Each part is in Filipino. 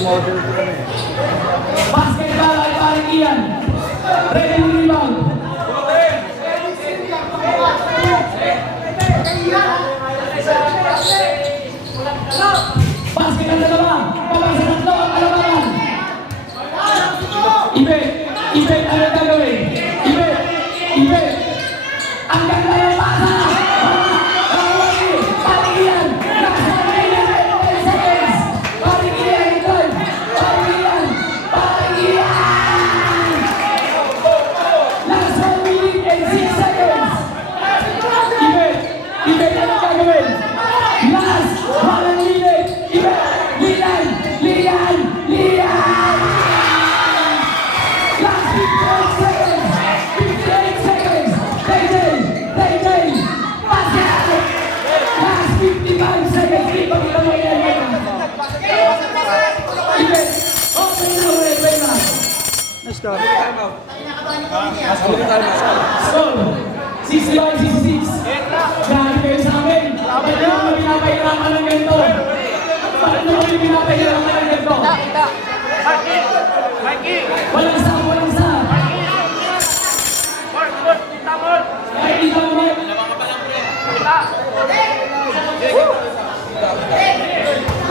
model ko kami. Basketball ay paring Ian. Ready to rebound. Basket ang dalawa. Pabang sa tatlo ang alamangan. Ibe, ano gagawin? Ibe. Ang ganda ng pasa. Paring Ian. Nasa 10 seconds. Paring Ian. Paring Ian. Last 1 minute and 6 seconds. Ibe, ano gagawin? Last 1 minute. Ibe, Lian. Last 58 seconds. Tay. Basket. Last 55 seconds. Ibe, wait lang. Let's go. Score. 65-66. Grabe kayo sa amin. Bakit nyo kami pinapahirapan ng ganito? Walang sa. Ay, kita mo ba?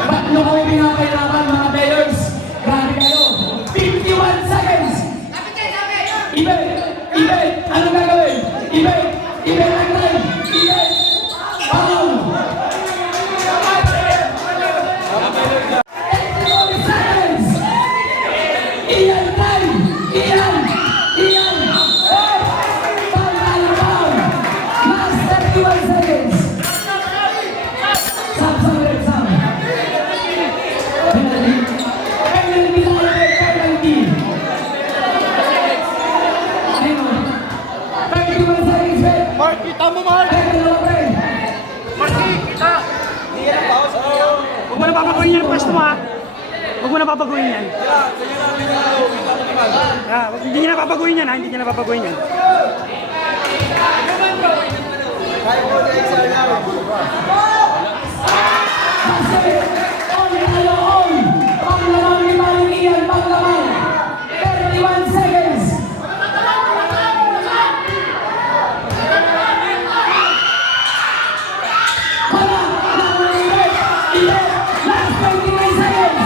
Ba't nyo kami pinapahirapan mga players? Grabe kayo. 51 seconds. Ibe, anong gagawin? Ibe, ang time. Foul. 84 seconds. Ian time. Ian. Foul. Last 31 seconds. Sam. Penalty. 31 seconds, Ben. Mark, kita mo, Mark! Marky, kita! Huwag mo na papaguhin yan ang pwesto mo, ha? Huwag mo na papaguhin yan. Hindi niya na papaguhin yan, ha? Hindi niya na papaguhin yan. Panglaman ni Paring Ian, panglaman. 31 seconds. Last 29 seconds.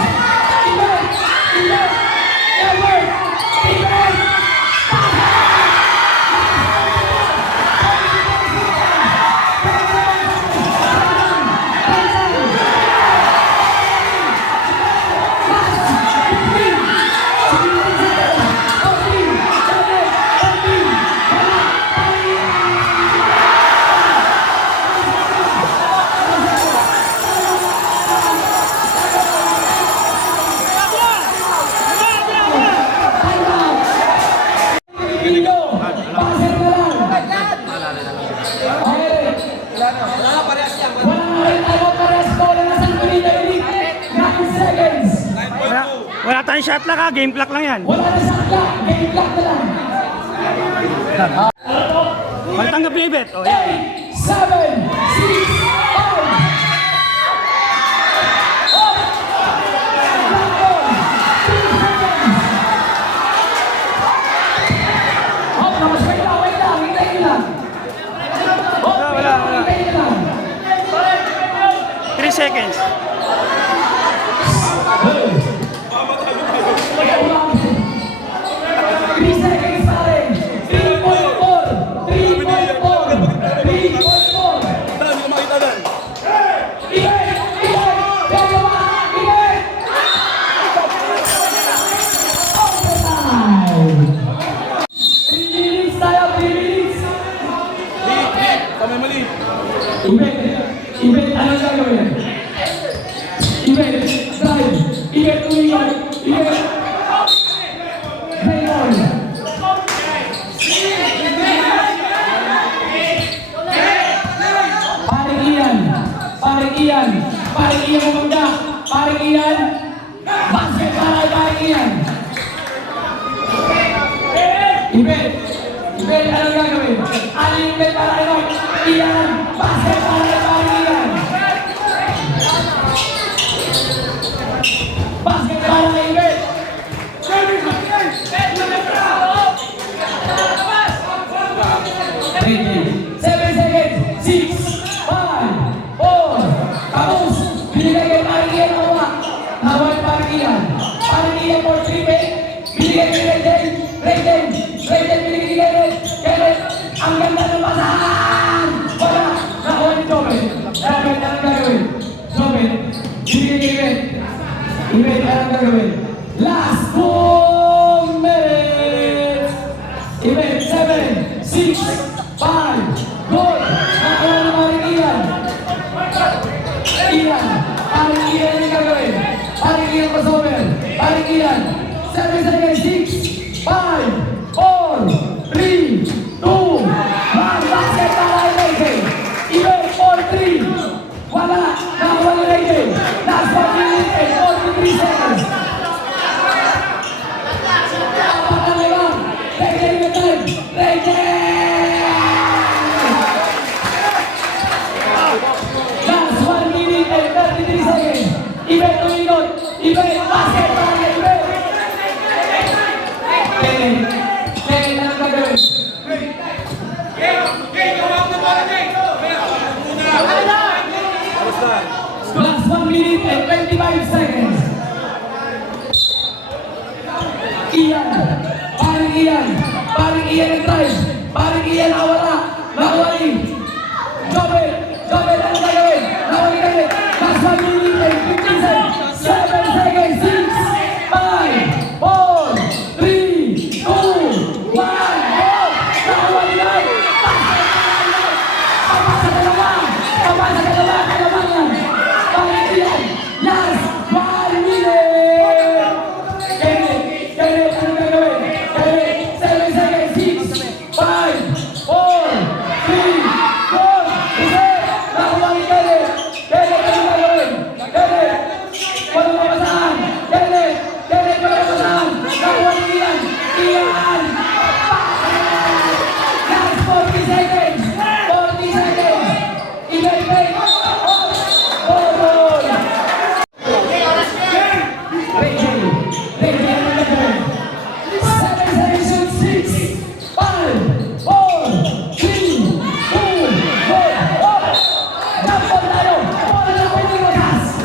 Wala tayong shot clock, ha? Game clock lang yan. Wala na shot clock, game clock na lang. Wala tanggap na ibet. O, yan. 7, 6, 3 seconds. Ibet, ano gagawin? Ibet, drive. Ibet, umiwan. Ibet. Raymond. Paring Ian bumangga. Paring Ian. Basket para Paring Ian. Ibet, ano gagawin? Aling ibet para Ian. Basket para Paring Ian. Basket Event na lang gagawin. Last 4 minutes! Event 7, 6, 5, goal! Nakakala na maring Ian. Ian. Paring Ian yung gagawin. Paring Ian crossover. Paring Ian. 7 seconds, 6, 5, 4, 3, 2, 1. Basket para kay Rayday. Event 4-3. Wala. Nakakuha ni Rayday. Last 1 minute and 43 seconds. Apat na limang. Rayday yung time. Rayday! Last 1 minute and 33 seconds. Event tumingot. Event basket para kay Event. Kaya na ang gagawin. Last 1 minute and 25 seconds. Ian. Paring Ian. Paring Ian ang drive. Paring Ian nawala. Nakawali. Jobel. Jobel ang gagawin. Nakawali kayo. Last 1 minute and 15 seconds. 7 seconds. 6, 5, 4, 3, 2, 1. Nakawali kayo. Papasa ka naman. Papasa ka naman. Kalamangan. Paring Ian. Last 1 minute. Kenneth, ano gagawin? Kenneth, 7 seconds, 6, 5, 4, 3, 2, reset! Nakuha ni Kenneth! Kenneth, ano gagawin? Kenneth! Walang mapasaan! Kenneth! Kenneth, walang mapasaan! Nakuha ni Ian! Ian! Last 40 seconds! 40 seconds! Ibalik! Goal! Rachel, ano gagawin? 7 seconds, 6, 5, 4, 3, 2, 1, jump ball tayo! Bola na pwede magas!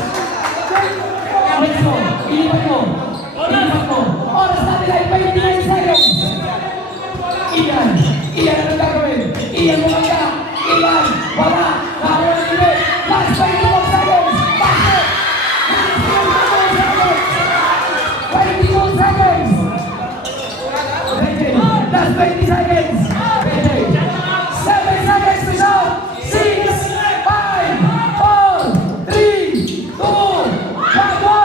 Next mo, ilipat mo! Ilipat mo! Oras natin ay 29 seconds! Ian! Ian, ano gagawin? Ian, bumangga! Ian! Wala! Nakakuha ng limit! Last 22 seconds! Basket! Last 22 seconds! 22 seconds! Last 20 seconds! 7 seconds to shoot! 6, 5, 4, 3, 2, 1, goal!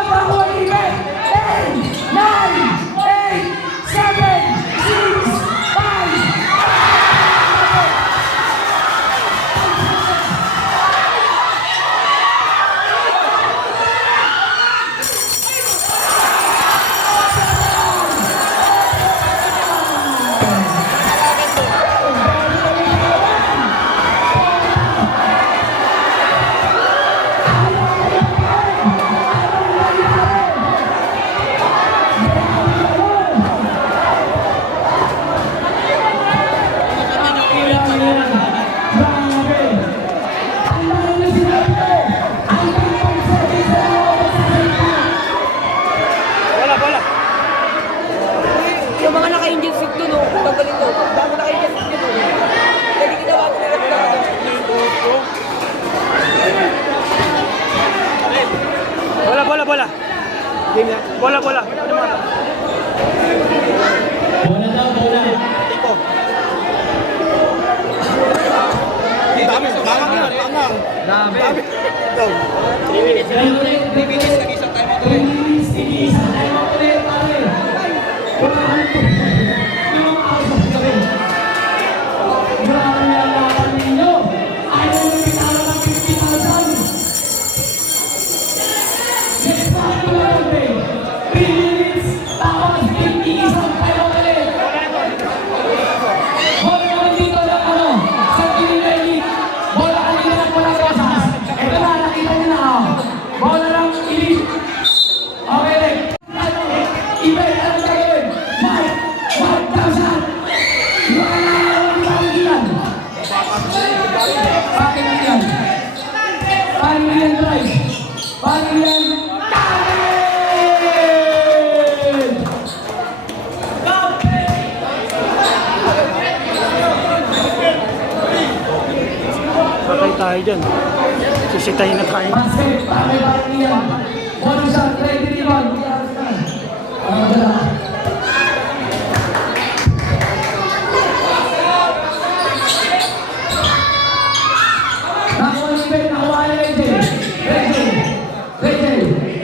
Nakuha ni Iben! 10, 9, 8, 7, 6, 5, Bola. Yung mga naka-engine seat doon, oh, tanggalin mo. Dami naka-engine seat doon. Pwede ginawa ko nila doon. Bola. Game yan. Bola. Ano mga? Bola daw, bola. Iko. Dami. Dami. Ito. 3 minutes, nag-isang time out ulit. 3 minutes, nag-isang time out ulit, pare. Limang hours na gawin. Grabe na laban ninyo. Ayaw na pitara ng 50,000. Next time ko lang din. 3 minutes, tapos isang time out ulit. Bola naman dito ng sa Premier League. Bola kanina ng walang rosas. Ito na, nakita niyo na ako. Bola lang, elite. Okay, Rick. Iben, anong gagawin? 1,000. Iwan na ang panggilan. Panggilan. Panggilan drive. Panggilan. Patay tayo dyan. Sisitahin na tayo. Basket, panggilan. Bonus shot, ready rebound. Madala. Nakuha ni Ben, nakuha ni RJ.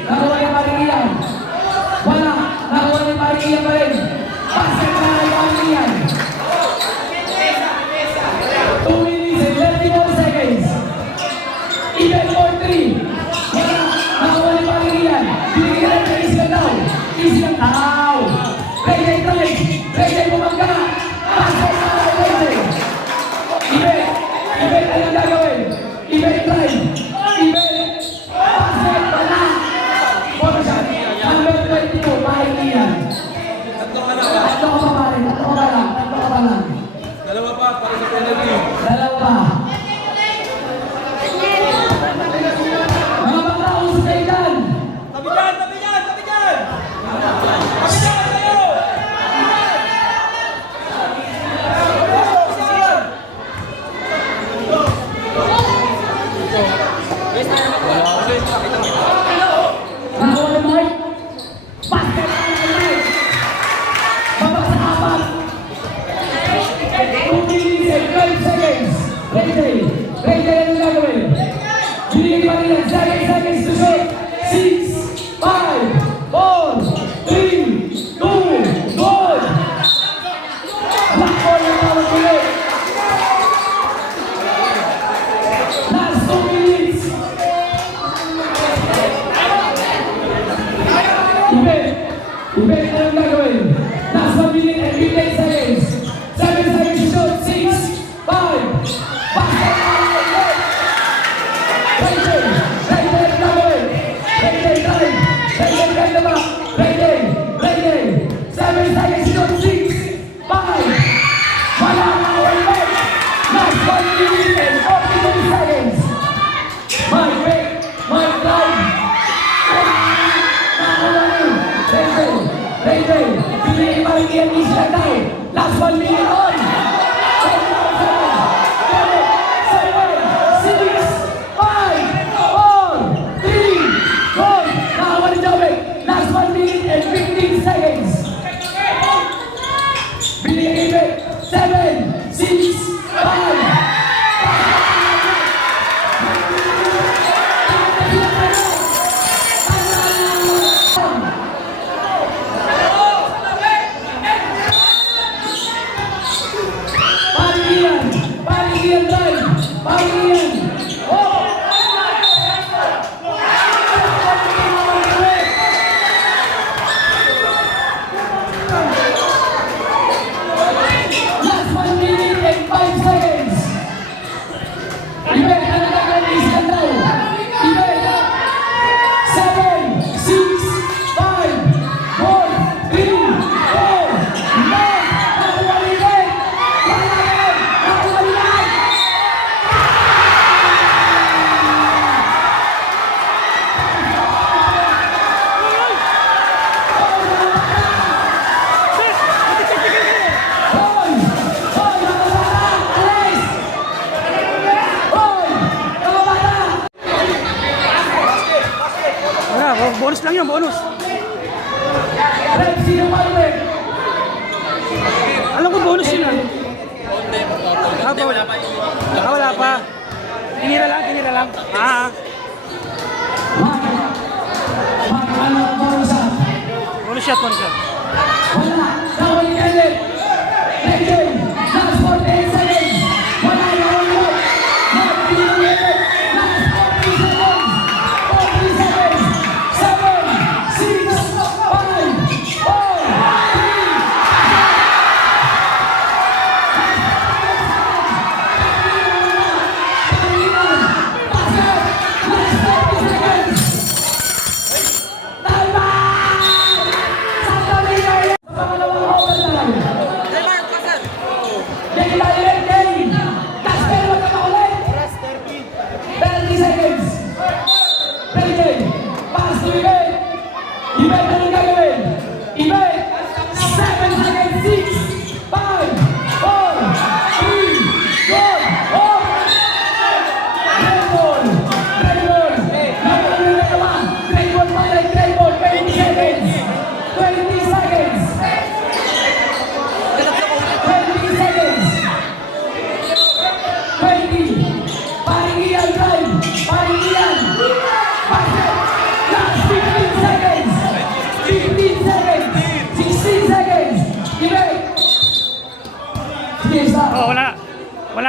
Nakuha ni Marian. Wala, nakuha ni Marian pa rin. Basket na ni Marian. 2 minutes and 34 seconds. Even for 3. Wala, nakuha ni Marian. Binigyan ng easy lang daw. Easy lang daw. RJ try. RJ bumangga. Basket na ni RJ. Ibet, ano gagawin? Ibet try. Ibet, basket, wala. Bonus shot. Number 22, Marian. Tatlo ka pa lang. Dalawa pa, para sa penalty. Dalawa pa. Mga baklaw sa kailan. Tabi dyan! Kayo! Nakuha ni Mike. Basket na ni Mike. Babak sa apat. 2 minutes and 12 seconds. Ready, ano gagawin? Binigay pa rin 7 seconds to shoot. 6, 5, 4, 3, 2, 1. Black ball na tawag ulit. Last 2 minutes. Ibet, anong gagawin? Last 1 minute and 15 seconds. 7 seconds to shoot. 6, 5, basket na ulit. Ready, ang gagawin. Ready, time. Ready, ready na ba? Ready. 7 seconds to shoot. 6, 5, wala na ulit. Last 1 minute and 42 seconds. Mike, drive. Ready, binigay pa rin yan easy lang daw. Last 1 minute on. 7, 6, 5, 4, 3, 1. Nakawa ni Jobek. Last 1 minute and 15 seconds. Binigay pa 7, 6, 5. Parigian drive. Oh! Last 1 minute and 5 seconds. Ibet, ano gagawin? Easy lang daw. Ibet. 7, 6, 5, 4, 3, 2, 1. Nakuha ni Ibet. Nakuha ni Ibet. Hoy! Hoy, mga bata! Alis! Hoy! Mga bata! Bonus lang yun, bonus. Red, sino pa rin? Alam ko bonus yun ah. Wala pa. Tinira lang. Ano ang bonus shot? Bonus shot. Wala! Nawal ni Kenneth! Ready! Last 48 seconds! Wala na ulit! Nakapili ni Kenneth! Last 40 seconds! 40 seconds! 7, 6, 5, 4, 3,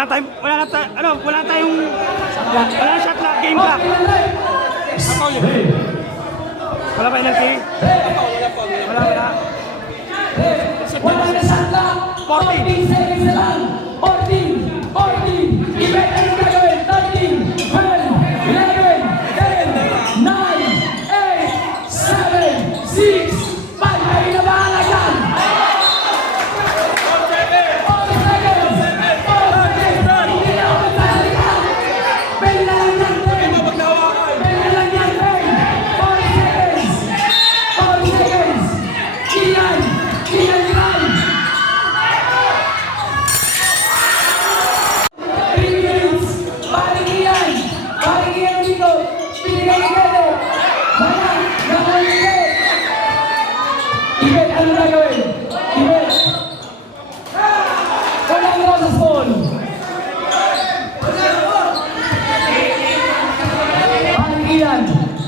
wala tayong shot clock, game clock. Wala pa penalty? Wala. Wala na shot clock. 14 seconds na lang. 14. Ibet, anong gagawin? 13, 12, 11, 10, 9, 8, 7, 6, 5. Kayo na bahala dyan. 4 seconds. Hindi na ako magsasalita. Pwede na lang yan, Ben. Pwede na lang yan, Ben. 4 seconds. 4 seconds. Ian Ryan. 3 minutes. Paring Ian dito. Pinigay ni Gede. Wala. Nakulit. Ibet, ano gagawin? Ibet. Walang rosas ball.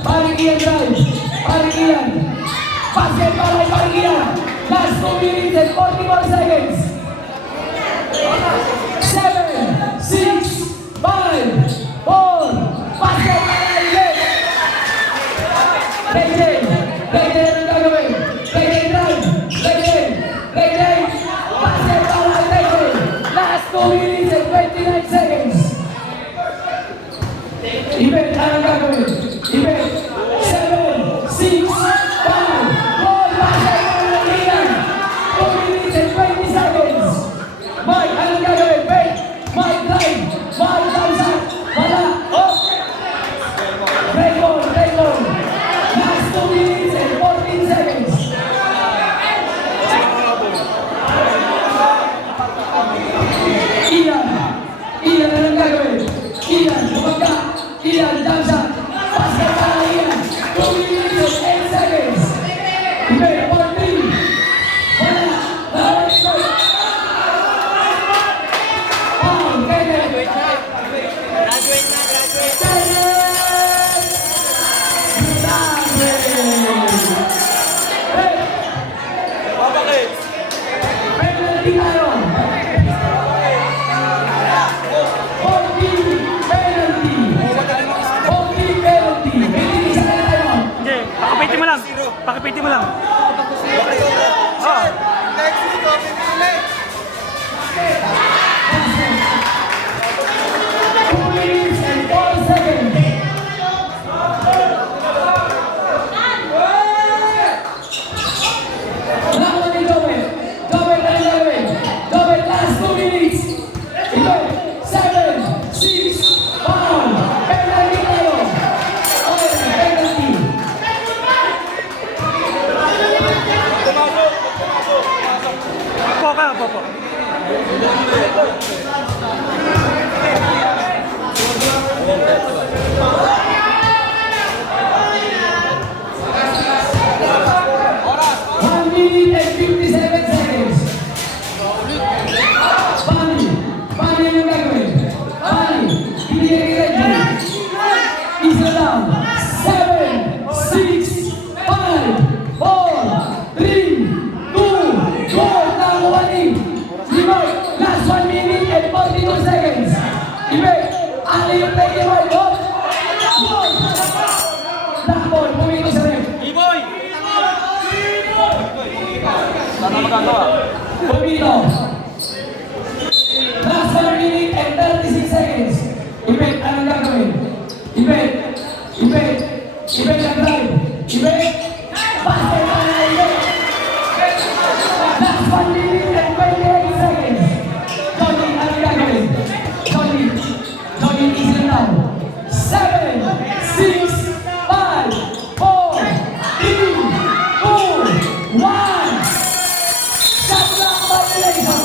Paring Ian drive. Paring Ian. Basket para paring Ian. Last 2 minutes and 44 seconds. 7, 6, 5, 4. Basket para Ibet. Reggae, anong gagawin? Reggae drive. Reggae. Basket para Reggae. Last 2 minutes and 29 seconds. Ibet, anong gagawin? Ibet. 7, 6, 5, 4. Basket para Ian. 2 minutes and 20 seconds. Mike, anong gagawin? Ben. Mike drive. Mike thumbs up. Wala. Off. Raymond. Last 2 minutes and 14 seconds. Ian, anong gagawin? Ian, lumagka. Ian, thumbs up. Basket para Ian. 2 minutes and 8 seconds. Ben, 14. Wala. Nakawin. Foul, Kenneth. Penalty tayo. 14 penalty. Bilis na tayo. Hindi, pakipiti mo lang. Oh. 2 minutes and 4 seconds. Laban ni Joel. Joel, ano gagawin? Joel, last 2 minutes. Ito, 7, 6, foul. Penalty tayo. Okay, penalty. Popo. One minute and 57 seconds. Pani yung gagawin. Pani, binigay kay Reggie. Isa lang. 7, 6, 5, 4, 3, 2, go! Nakuha ni Ibay. Last 1 minute and 42 seconds. Ibay, ano yung play ni Ibay? Blackball, pumito sa rin. Pumito. Last 1 minute and 36 seconds. Ibet, anong gagawin? Ibet ang drive. Ibet, basket para Ibet. Last 1 minute and 28 seconds. Johnny, anong gagawin? Johnny, easy lang. 7, 6, 5, 4, 3, 2, 1. Shot clock violation.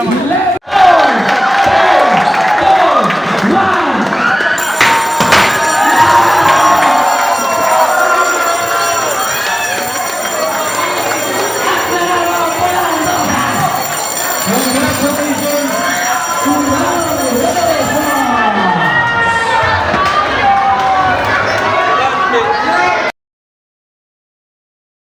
Tama. 1.